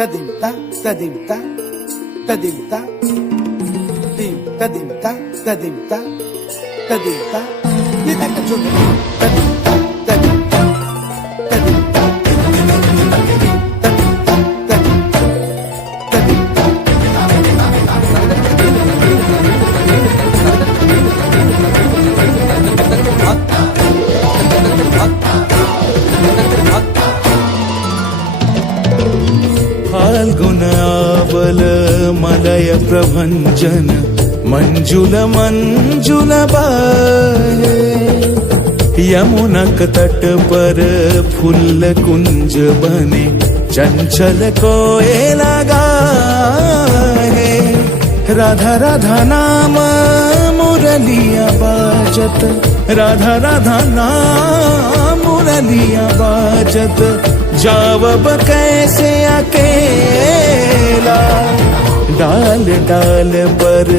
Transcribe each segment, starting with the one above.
tadimta tadimta tadimta dim tadimta tadimta tadimta kita kacun tadimta tadimta tadimta फाल्गुनावल मलय प्रभंजन मंजुल मंजुल बाहे यमुनक तट पर फूल कुंज बने चंचल कोयला गाहे राधा राधा नाम मुरलिया बाजत राधा राधा नाम मुरलिया बाजत जावब कैसे अकेला डाल डाल पर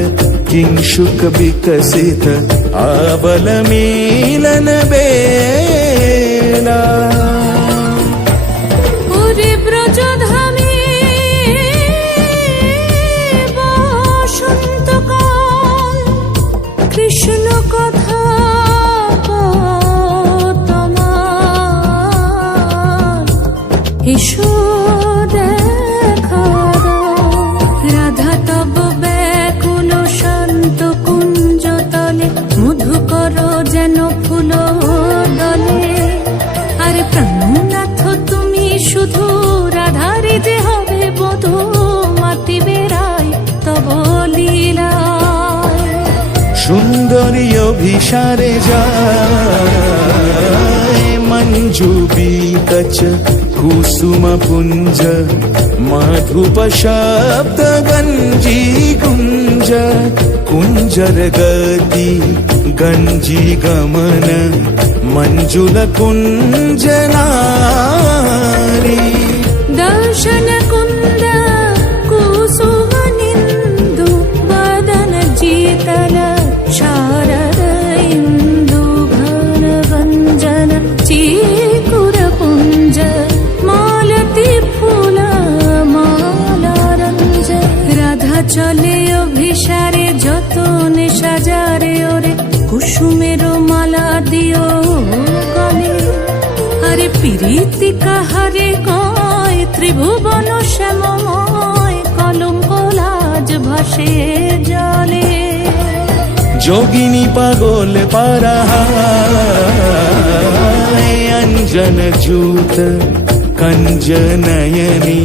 किंशुक विकसित आबल मिलन बेला কৃষ্ণ কথা এসো দেখা রাধা তব ব্যাকুল শান্ত কুঞ্জ তলে মধুকর যেন ফুল দলে আরে প্রাণনাথ তুমি শুধু রাধারে যে হবে বধূ মাতি বেড়াই তব লীলা সুন্দরী অভিসারে যায় মঞ্জু বিকচ कुसुम पुंज माधुप शब्द गंजी कुंज कुंजर गति गंजी गमन मंजुल कुंज नारी दर्शन कुंद कुसुम निंदु वदन जीतल शारद इंदु घन गंजन चीकुर पुंज চলে অভিসারে যতনে সাজারে ওরে কুসুমের মালা দিও গলে আরে প্রীতি কাহারে কয় ত্রিভুবন শ্যামময় কলঙ্ক লাজ ভাসে জলে যোগিনী পাগল পারাহায় অঞ্জন জূত कंज नयनी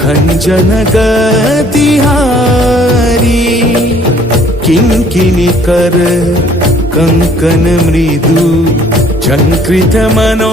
खंजन गतिहारी किंकिनी कर कंकन मृदु झंकृत मनो